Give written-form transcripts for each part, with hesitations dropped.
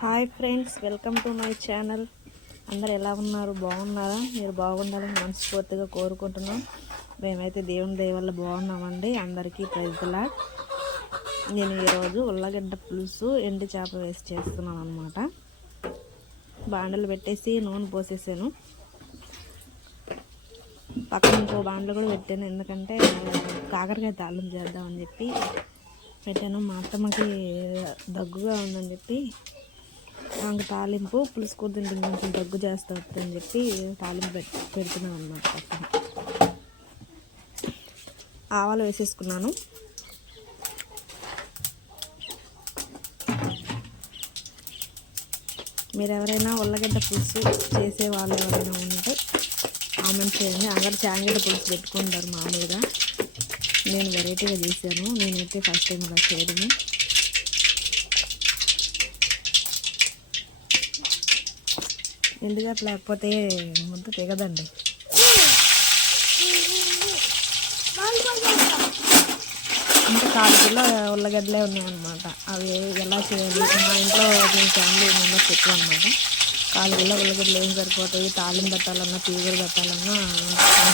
Hi friends, welcome to my channel. అందరు ఎలా ఉన్నారు? బాగున్నారా? మీరు బాగుండాలని మనస్ఫూర్తిగా కోరుకుంటున్నాం. మేమైతే దేవుని దయ వల్ల బాగున్నామండి. అందరికీ ప్రైజ్ ది లార్డ్. నేను ఈరోజు ఉల్లగడ్డ పులుసు ఎండు చేప వేసి చేస్తున్నాను అనమాట. బాండలు పెట్టేసి నూనె పోసేసాను. పక్కన ఇంకో బాండలు కూడా పెట్టాను, ఎందుకంటే కాకరకాయ తాళం చేద్దామని చెప్పి పెట్టాను. మా అత్తమ్మకి దగ్గుగా ఉందని చెప్పి నాకు తాలింపు పులుసు కూర తింటే కొంచెం దగ్గు చేస్తా అని చెప్పి తాలింపు పెడుతున్నాను అన్నమాట. పక్కన ఆవాలు వేసేసుకున్నాను. మీరు ఎవరైనా ఉల్లగడ్డ పులుసు చేసే వాళ్ళు ఎవరైనా ఉంటే కామెంట్ చేయండి. అందరు చాంగడ్డ పులుసు పెట్టుకుంటారు మామూలుగా. నేను వెరైటీగా చేశాను. నేనైతే ఫస్ట్ టైం అలా చేయడము. ఎందుకంటే లేకపోతే ముద్ద తెగదండి. ఇంకా 4 కిలో ఉల్లగడ్డలే ఉన్నాయన్నమాట. అవి ఎలా చేయాలి? మా ఇంట్లో ఫ్యామిలీ మెంబర్స్ ఎక్కువ అనమాట. 4 కిలో ఉల్లగడ్డలు ఏం సరిపోతాయి? తాళం పెట్టాలన్నా తీగలు పెట్టాలన్నా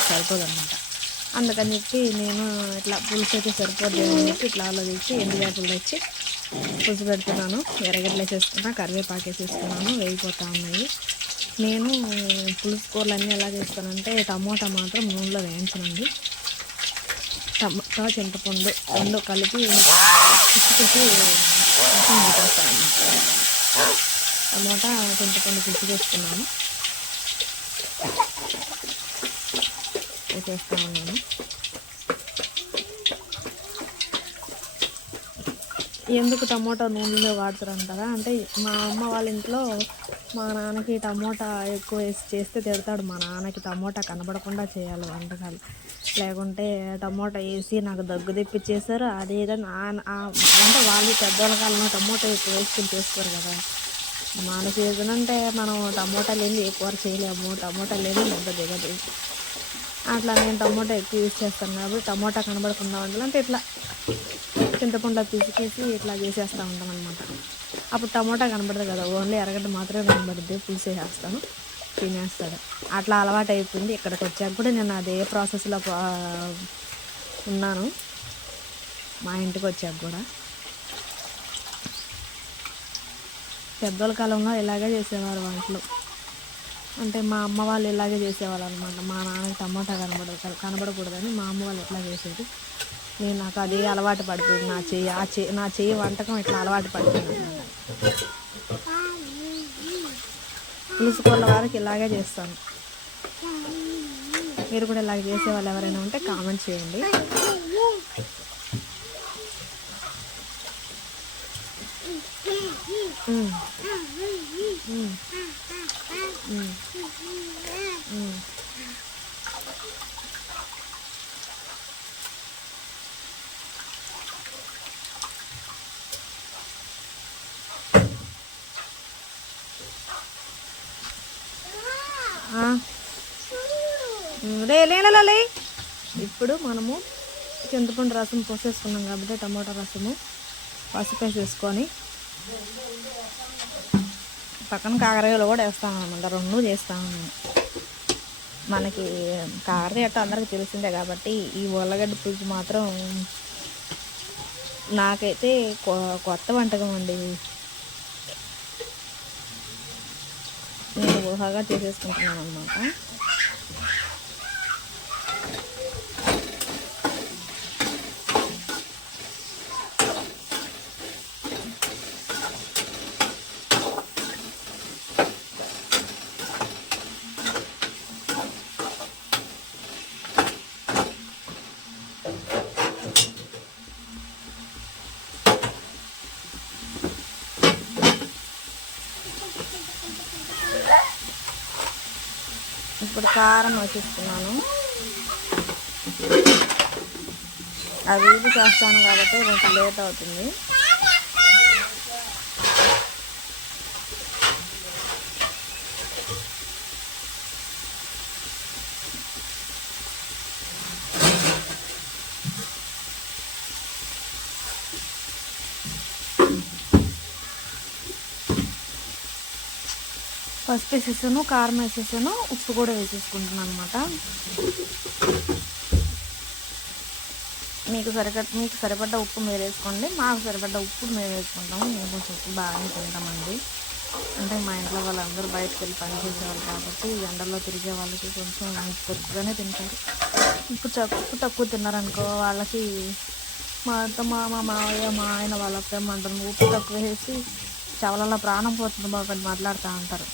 సరిపోదు అనమాట. అందుకని చెప్పి నేను ఇట్లా పులుసు అయితే సరిపోద్ది అని చెప్పి ఇట్లా ఆలోచించి ఎండుచేపలు తెచ్చి పులుసు పెడుతున్నాను. ఎర్రగడ్డలు వేసేసుకున్నా, కరివేపాకు వేసేసుకున్నాను. వేగిపోతూ ఉన్నాయి. నేను పులుసు కూరలు అన్నీ ఎలా చేస్తానంటే టమోటా మాత్రం నూనెలో వేయించనండి. టమోటా చింతపండు రెండు కలిపి పిచ్చి పెట్టేస్తాను. టమోటా చింతపండు పిచ్చి వేసుకున్నాను, వేసేస్తూ ఉన్నాను. ఎందుకు టమోటా నూనెలో వాడుతారంటారా అంటే, మా అమ్మ వాళ్ళ ఇంట్లో మా నాన్నకి టమోటా ఎక్కువ వేసి చేస్తే తిడతాడు. మా నాన్నకి టమోటా కనబడకుండా చేయాలి వంటకాలు, లేకుంటే టమోటా వేసి నాకు దగ్గు తెప్పించేశారు. అదేదన్నా అంటే వాళ్ళు పెద్దవాళ్ళ కాలంలో టమోటా ఎక్కువ వేసుకుని చేసుకోరు కదా. మన సీజన్ అంటే మనం టమోటా లేని ఏ కూర చేయలేము, టమోటా లేని ముద్ద దిగదు. అట్లా నేను టమోటా ఎక్కువ యూజ్ చేస్తాను కాబట్టి టమోటా కనబడకుండా ఉండాలంటే ఇట్లా చింతపండులో పిసికేసి ఇట్లా చేసేస్తూ ఉంటాం అనమాట. అప్పుడు టమోటా కనబడదు కదా, ఓన్లీ ఎర్రగడ్డ మాత్రమే కనబడుద్ది. పులుసు వేసేస్తాను, తినేస్తాడు. అట్లా అలవాటు అయిపోయింది. ఇక్కడికి వచ్చాక కూడా నేను అదే ప్రాసెస్లో ఉన్నాను. మా ఇంటికి వచ్చాక కూడా పెద్దల కాలంలో ఇలాగే చేసేవారు వంటలు. అంటే మా అమ్మ వాళ్ళు ఇలాగే చేసేవాళ్ళు అనమాట. మా నాన్నకి టమోటా కనబడకూడదని మా అమ్మ వాళ్ళు ఎట్లా చేసేది. నాకు అదే అలవాటు పడిపోయింది. నా చెయ్యి వంటకం ఇట్లా అలవాటు పడిపోయింది అనమాట. పులుసు కూరల వారికి ఇలాగే చేస్తాను. మీరు కూడా ఇలాగ చేసేవాళ్ళు ఎవరైనా ఉంటే కామెంట్ చేయండి. లే ఇప్పుడు మనము చింతపండు రసం పోసేసుకున్నాం కాబట్టి టమాటా రసము పసుపు వేసేసుకొని పక్కన కాకరకాయలు కూడా వేస్తాను అనమాట. 2 చేస్తాను నేను. మనకి కాకరకాయ అట్ట అందరికీ తెలిసిందే కాబట్టి ఈ ఉల్లగడ్డ పులుసు మాత్రం నాకైతే కొత్త వంటకం అండి. నేను ఊహగా చేసేసుకుంటున్నాను అనమాట. ఇప్పుడు కారం వేసేస్తున్నాను. అది ఇది చేస్తాను కాబట్టి కొంచెం లేట్ అవుతుంది. పసుపు వేసేసాను, కారం వేసేసాను, ఉప్పు కూడా వేసేసుకుంటున్నాను అనమాట. మీకు సరిపడ్డ ఉప్పు మీరు వేసుకోండి, మాకు సరిపడ్డ ఉప్పు మేము వేసుకుంటాము. మేము కొంచెం ఉప్పు బాగానే తింటామండి. అంటే మా ఇంట్లో వాళ్ళందరూ బయటకు వెళ్ళి పని చేసేవాళ్ళు కాబట్టి ఎండల్లో తిరిగే వాళ్ళకి కొంచెం ఉప్పు ఎక్కువగానే తింటారు. ఉప్పు తక్కువ తిన్నారనుకో వాళ్ళకి మా అత్తమ్మ, మా మావయ్య, మా ఆయన వాళ్ళ అత్తమ్మ అంటారు ఉప్పు తక్కువ వేసి చవలలో ప్రాణం పోతుంది బాగా మాట్లాడుతూ ఉంటారు.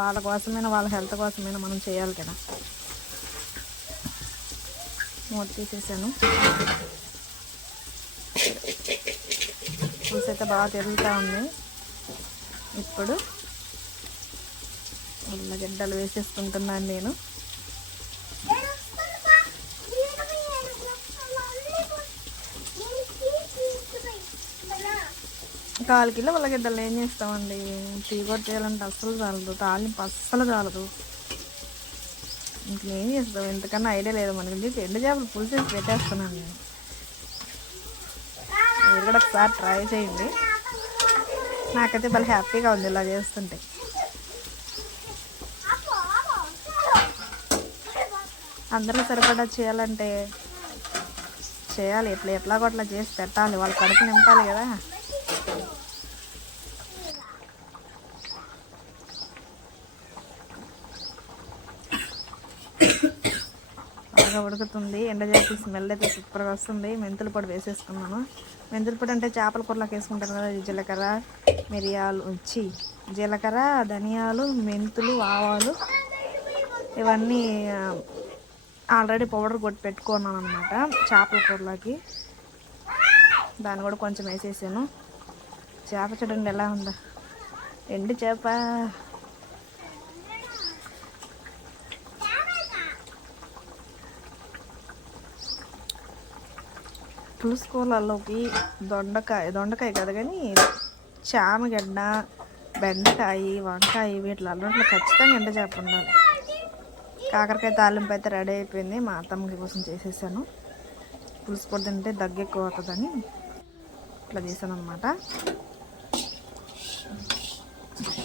వాళ్ళ కోసమైనా వాళ్ళ హెల్త్ కోసమైనా మనం చేయాలి కదా. మూత తీసేసాను. పులుసు అయితే బాగా తిరుగుతూ ఉంది. ఇప్పుడు ఉల్లగడ్డలు వేసేసుకుంటున్నాను నేను. 4 కిలో ఉల్లగడ్డలు ఏం చేస్తామండి, టీ కూడా చేయాలంటే అస్సలు చాలదు, తాలింపు అస్సలు చాలదు. ఇంకేం చేస్తాం, ఇంతకన్నా ఐడియా లేదు మనకి. ఎండు చేపలు పులుసు వేసి పెట్టేస్తున్నాను నేను. మీరు కూడా ఒకసారి ట్రై చేయండి. నాకైతే భలే హ్యాపీగా ఉంది ఇలా చేస్తుంటే. అందరూ సరిపడా చేయాలంటే చేయాలి, ఎట్లాగో అట్లా చేసి పెట్టాలి, వాళ్ళు కడుపు నింపాలి కదా. బాగా ఉడుకుతుంది. ఎండచేపల స్మెల్ అయితే సూపర్గా వస్తుంది. మెంతుల పొడి వేసేసుకున్నాను. మెంతుల పొడి అంటే చేపల కూరలోకి వేసుకుంటాను కదా. జీలకర్ర, జీలకర్ర, ధనియాలు, మెంతులు, ఆవాలు ఇవన్నీ ఆల్రెడీ పౌడర్ కొట్టి పెట్టుకున్నాను అనమాట చేపల కూరలోకి. దాన్ని కూడా కొంచెం వేసేసాను. చేప చూడండి ఎలా ఉందా, ఎండు చేప. పులుసు కూరలలోకి దొండకాయ కదా కానీ చామగడ్డ, బెండకాయ, వంకాయ వీటిలో ఖచ్చితంగా ఎండ చేప ఉండాలి. కాకరకాయ తాలింపు అయితే రెడీ అయిపోయింది. మా అత్తమ్మకి కోసం చేసేసాను. పులుసు కూర తింటే దగ్గు ఎక్కువ అవుతుందని ఇట్లా చేశాను అనమాట.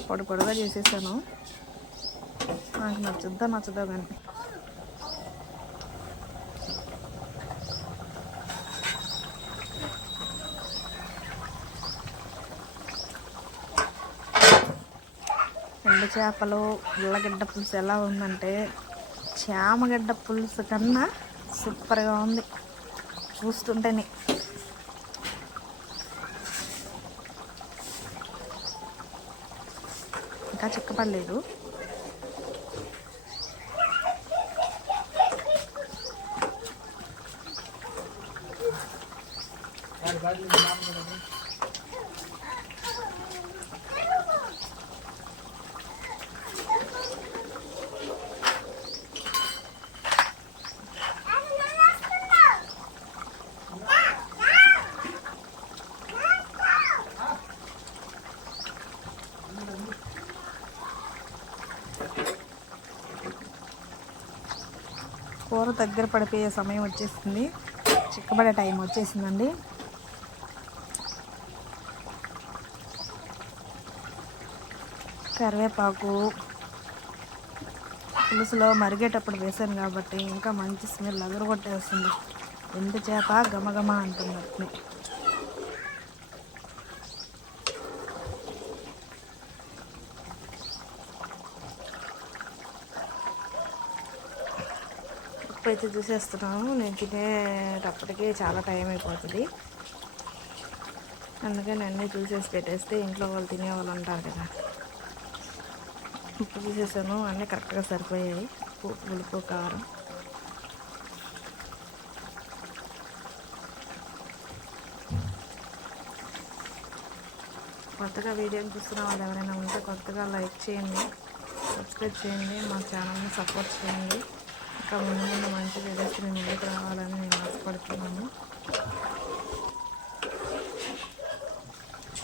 పొడిగా చేసేసాను. నాకు నచ్చదో కానీ ఎండు చేపలు ఉల్లగడ్డ పులుసు ఎలా ఉందంటే చామగడ్డ పులుసు కన్నా సూపర్గా ఉంది చూస్తుంటేనే. ఇంకా చిక్కపడలేదు. కూర దగ్గర పడిపోయే సమయం వచ్చేసింది, చిక్కబడే టైం వచ్చేసిందండి. కరివేపాకు పులుసులో మరిగేటప్పుడు వేసాను కాబట్టి ఇంకా మంచి స్మెల్ అదరగొట్టేస్తుంది. ఎండు చేప గమగమ అంటున్నట్టు. అయితే చూసేస్తున్నాను. నేను తినేటప్పటికి చాలా టైం అయిపోతుంది. అందుకని అన్నీ చూసేసి పెట్టేస్తే ఇంట్లో వాళ్ళు తినేవాళ్ళు ఉంటారు కదా. ఉప్పు చూసేసాను, అన్నీ కరెక్ట్గా సరిపోయాయి. ఉప్పు, కారం. కొత్తగా వీడియోని చూస్తున్న వాళ్ళు ఎవరైనా ఉంటే కొత్తగా లైక్ చేయండి, సబ్స్క్రైబ్ చేయండి, మా ఛానల్ని సపోర్ట్ చేయండి. ఇంకా ముందు మంచి వీడియోస్ మేము ముందుకు రావాలని నేను ఆశపడుతున్నాను.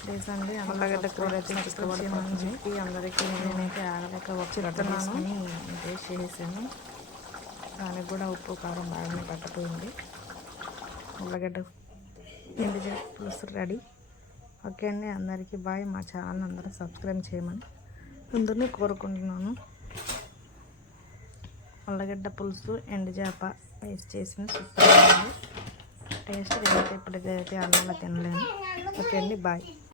ప్లీజ్ అండి, ఉల్లగడ్డ కూర అయితే చిక్కబడుతుందని చెప్పి అందరికీ నేనైతే ఆగలేక చెప్తున్నాను. టేస్ట్ చేసాను, దానికి కూడా ఉప్పు కారం బాగానే పట్టుపోయింది. ఉల్లగడ్డ ఎండు పులుసు రెడీ. ఓకే అండి, అందరికీ బాయ్. మా ఛానల్ అందరూ సబ్స్క్రైబ్ చేయమని అందరినీ కోరుకుంటున్నాను. ఉల్లగడ్డ పులుసు ఎండు చేప వేసి చేసిన సూపర్ ఉంది టేస్ట్. నేనైతే ఇప్పటికైతే అన్నంలో తినలేను. ఓకే అండి, బాయ్.